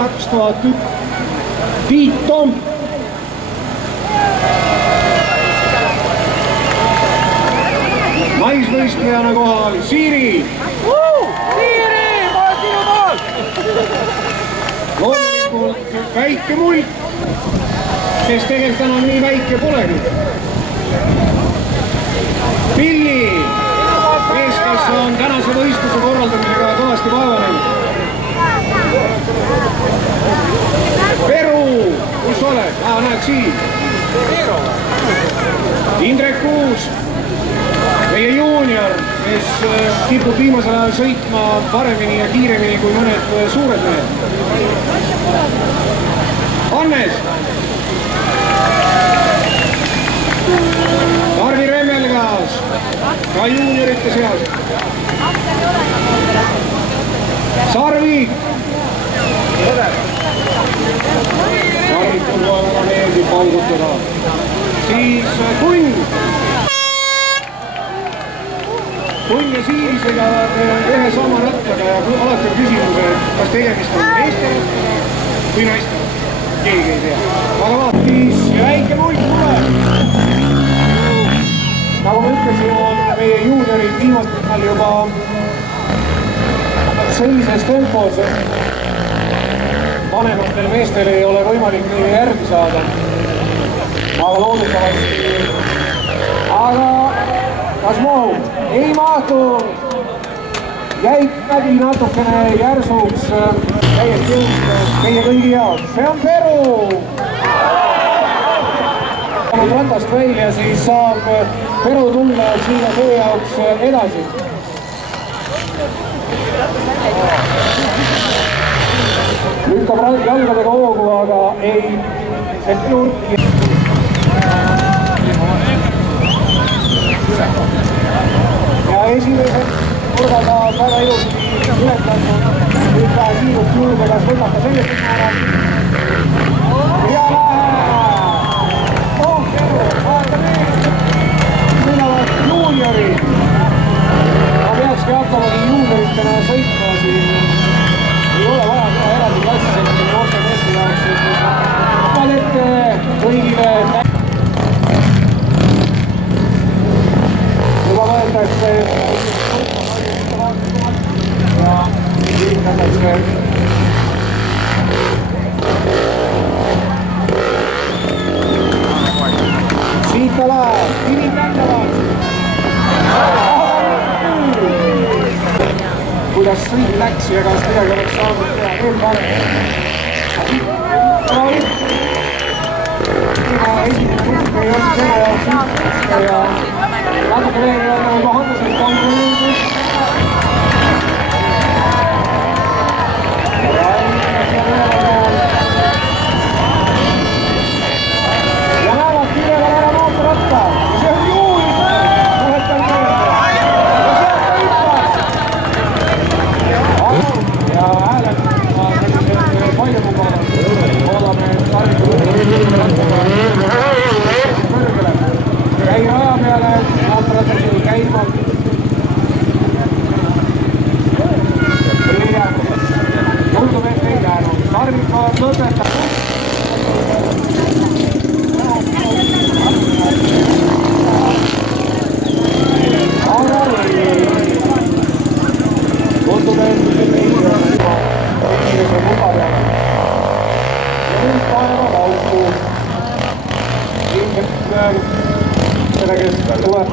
2001 Tiit Tomp. Naisvõistlejana kohal Siiri. Siiri, ma olen sinu maal! Loomulikult väike Mult, kes tegelikult enam nii väike polegi. Pilli, mees, kes on tänase võistluse korraldamisega kõvasti vaevanenud. Peru, kus oled? Näed siin. Indrek Kuus, meie juunior, kes kipub viimasel ajal sõitma paremini ja kiiremini kui mõned suured mehed. Hannes. Tarvi Remmelgas, ka juuniorite seas. Sarvik. Sarvikul väga meeldib paugutada. Siis Kunn. Kunn ja Siiri sõidavad ühe sama rattaga ja alati on küsimus, kas tegemist on meeste rattaga või naiste rattaga. Keegi ei tea. Aga vaat, siis väike Mult tuleb. Nagu ma ütlesin, on meie juuniorid viimastel juba sellises tempos, et vanematel meestel ei ole võimalik neile järgi saada. Aga loodetavasti. Aga kas mahub? Ei mahtu. Jäid nägi natukene järsuks täiesti jõudnud meie kõigi jaoks. See on Peru. Ratast välja, siis saab Peru tulla sinna tee jaoks edasi. Lükkab jalgadega hoogu, aga ei nurki. Ja esimesed nurgaga väga ilusti ületatud. Nüüd vähe kiirust juurde, kas võtab ka sellest määra. Ja juuniorid. Ma peakski hakkamagi juunioritena sõitma siin. Ei ole vaja teha eraldi klassi sellise noorte meeste jaoks. Võtad ette kõigile. Juba võetakse ja üritatakse siit ta läheb, kivid nändavad. Kuidas sõid läks ja kas midagi oleks saanud teha veel parem. Esimene punkt ei olnud selle jaoks ühtluste ja natuke veel on juba Hanneselt kaudu jõudnud. Ja näevad üleval ära mootorratta. Ja see on juul. Vahetan meelde. Ja hääled sellised palju mugavad. Loodame, et Sarvikul kõrgele. Käi raja peale, mootorrattasid käima. Tundub, et ei jäänud. Sarvik lõpetab. Tundub, et ei selle, kes tuleb.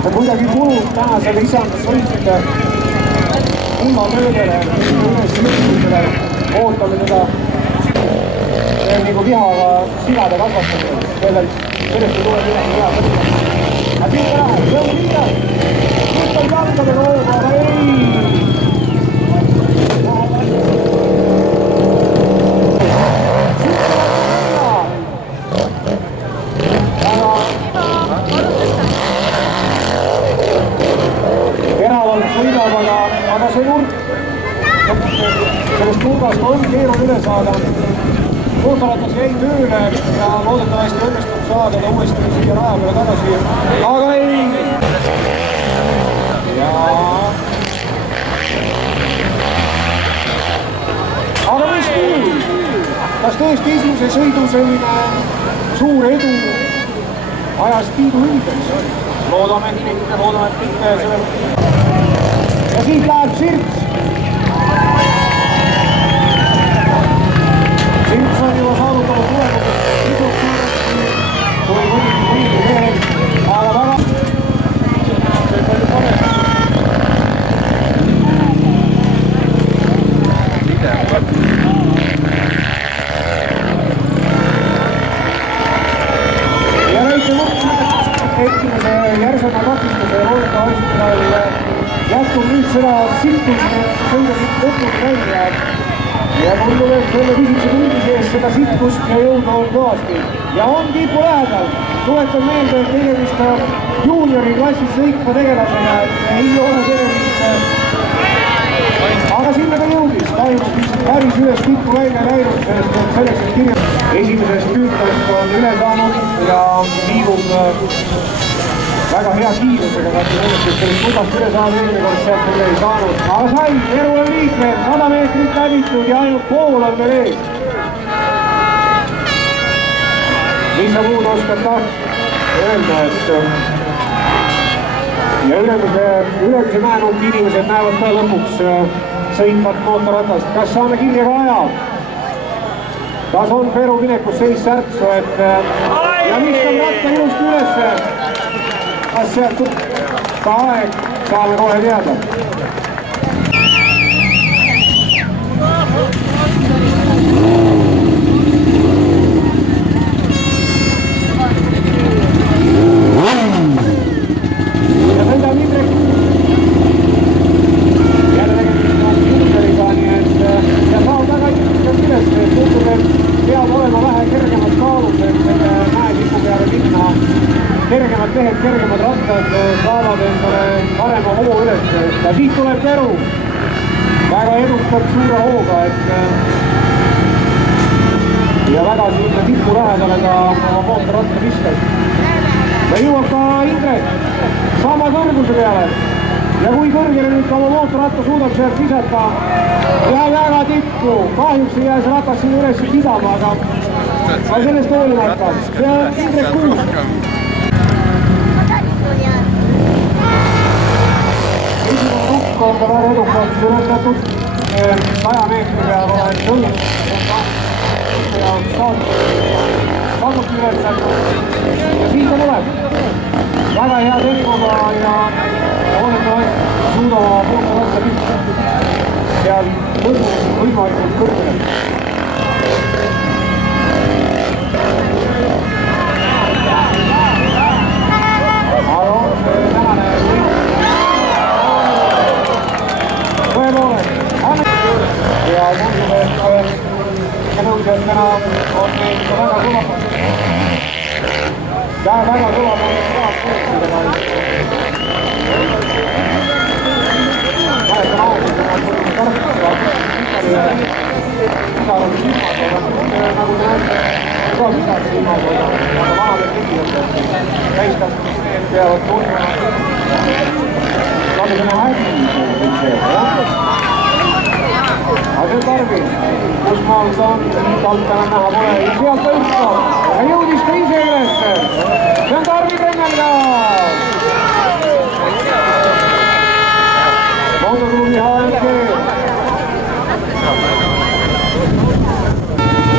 See kuidagi kulub tänasel isandus võitluse ilmamöödele, üles jõudmisele, ootame teda. See on nagu vihaga sigade kasvatamine, sellest ei tule midagi hea võtta. Aga siit läheb, see on liigas. Siit on jalgadega hooga, aga ei! Teravalt sõidab, aga see nurk, sellest nurgast on keeruline üle saada. mootorratas jäi tööle ja loodetavasti õnnestub saada ta uuesti siia raja peale tagasi. Aga ei! Aga mis nüüd? Kas tõesti esimese sõidu selline suur edu ajas tiidu üldes? Loodame, et mitte selle... Ja siit läheb Sirts. Sirts on juba saavutanud tulemusest pisut suuresti kui muidugi mehed, aga väga... Järsema takistuse ja loodetavasti jätkub nüüd seda sitkust, et sõidab lõpuni välja. Ja mul tuleb selle küsimuse tundis ees seda sitkust ja jõuda on kõvasti. Ja on tipu lähedal. Tuletan meelde, et tegemist on juuniori klassis sõitma tegelasega, et ei ole tegemist. Aga sinna ta jõudis. Kahjuks päris üles tipu välja läinud, sest selleks, et kirja esimesest püütavast on üle saanud ja liigub väga hea kiirusega, kas sellest lubast üle saada eelmine kord sealt üle ei saanud. Aga sai, Eru on liikmed, 100 meetrit läbitud ja ainult pool on veel ees. Mis sa muud oskad öelda, et ja ülemise määnult inimesed näevad ka lõpuks sõitvat mootorratast. Kas saame kirja ka aja? Kas on Peru minekus seis särtsu, et ja mis on ratta ilusti ülesse? Kas sealt ka aeg saame kohe teada? Ja sõidab Indrek. Jälle tegemist on Indreriga, nii et ja saab väga ilusti üles, et tundub, et peab olema vähe kergemad kaalud, et selle mäetipu peale minna. Kergemad mehed, kergemad rattad saavad endale parema hoo üles ja siit tuleb Peru. Väga edukalt suure hooga, et ja väga sinna tipu lähedale ta oma mootorratta viskas. Ja jõuab ka Indrek sama kõrguse peale. Ja kui kõrgele nüüd oma mootorratta suudab sealt visata ja väga tippu. Kahjuks ei jää see ratas sinna üles pidama, aga sellest hoolimata. See on Indrek Kuus. Esimene rukk on ka väga edukalt ületatud. 100 meetri peal olen tõlnud. Ja samuti ületatud. Ja siit ta tuleb. Väga hea tempoga ja loodetavasti suudab oma mootorratta püsti. Seal võimalikult kõrgele. Aga on see tänane tõepoolest. Ja tundub, et nõudjad täna on meil ka väga kõva. Ja väga kõva mõnes rahas kõrgsidega. Mäletan aastaselt, et on tarkust pisarad silmad, aga nagu te näete, ka pisarad silmad, aga vanadel tegijad, täistatud need peavad tundma natukene hästi. Aga see Tarvi, kus maal ta on, siit alt täna näha pole, ja sealt tõustab ja jõudis ka ise ülesse. See on Tarvi Brennelga. Mootoklubi HMG.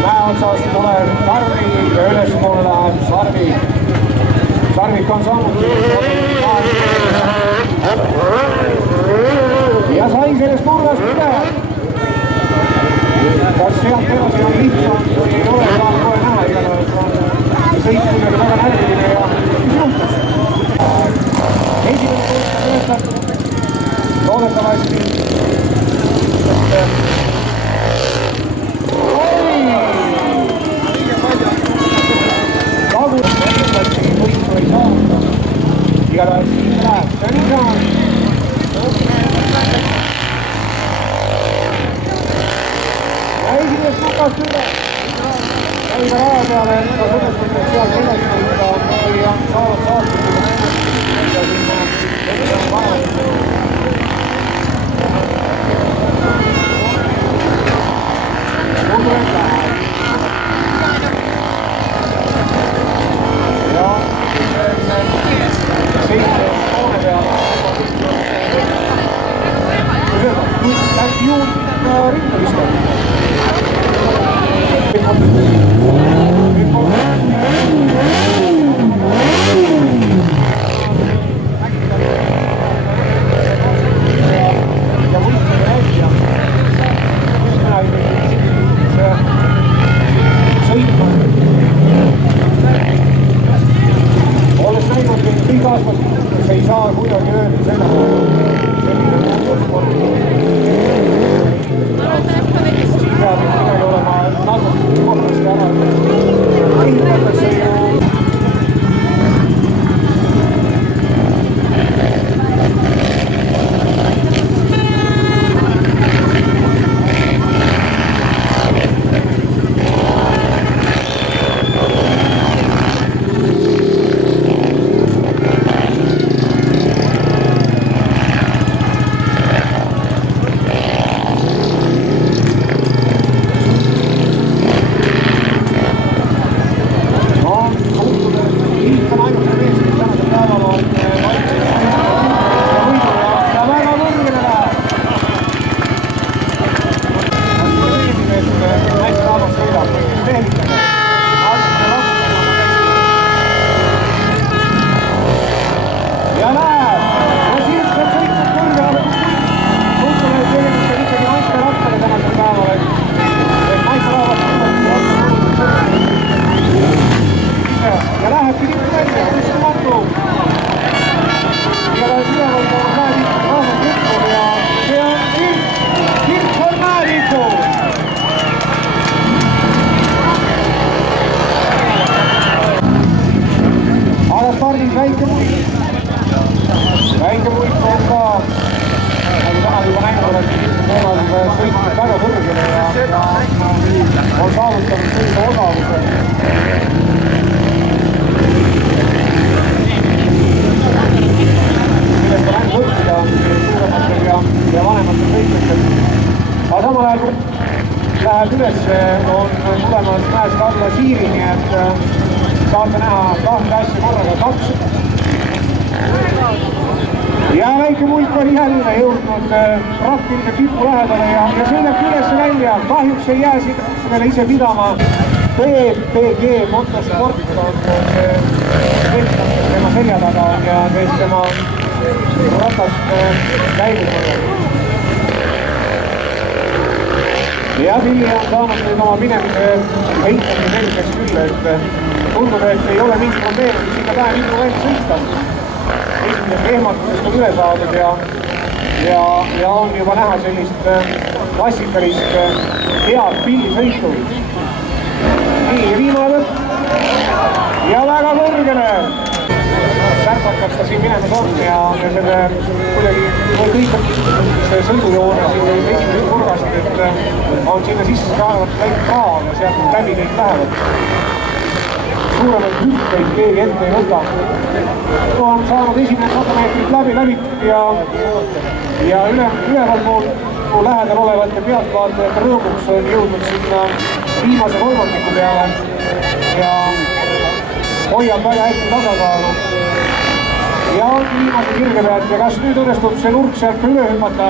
Mäe otsast tuleb Tarvi ja ülespoole läheb Sarvi. Sarvik on saanud ja sai sellest nurgast üle. Kas sealt edasi on lihtsam, ei ole saanud kohe näha, igatahes on sõitmisega väga närviline ja mis juhtus. Esimene koostab töötab loodetavasti. Tagur kindlasti võitu ei saada. Igatahes siin läheb, see on niisama. Ja esimest nukast üle. valida raja peale, kas õnnestunud sealt edasi võtta või on saavad saatud ja sinna tundub, et läheb. Ja seitse toone peale läbi juurde rinda vistab. Ja võistleja välja. Sõitma. Olles näinud kõik aastad, see ei saa kuidagi öelda seda, selline muutusport. Siin peab midagi olema natuke kohlasti ära. Ehitatakse ju väike muid on ka, nagu täna juba näinud, et Poolal sõitnud väga kõrgele ja on saavutanud sellise osavuse. Millest on ainult õppida suurematel ja vanematel sõitmistel. Aga samal ajal läheb üles, on tulemas mäest alla siiri, nii et saate näha kahte asja korraga kaks. Ja väike muik on jälle jõudnud praktiliselt tipu lähedale ja sõidab üles välja. Kahjuks ei jää siin meile ise pidama. PPG motosport on see tema selja taga ja kes tema ratast käinud. Ja Villi on saanud nüüd oma minemise heitami selgeks küll, et tundub, et ei ole mingit probleemi, mis ikka päev mitu välja sõita. Esimesest ehmatusest on üle saadud ja on juba näha sellist klassikalist head pillisõitu. Nii, ja viimane lõpp. Ja väga kõrgele. Särpakad ta siin minemas on ja selle kuidagi kõik see sõidujoone siin esimesest nurgast, et on sinna sisse kaevat väike kraan ja sealt läbi kõik lähevad. Suuremaid hüppeid keegi ette ei võta. On saanud esimene 100 meetrit läbitud ja üleval pool lähedal olevate pealtvaatajate rõõmuks on jõudnud sinna viimase kolmandiku peale ja hoiab väga hästi tasakaalu. Ja viimase kirge pealt ja kas nüüd õnnestub see nurk sealt üle hümmata?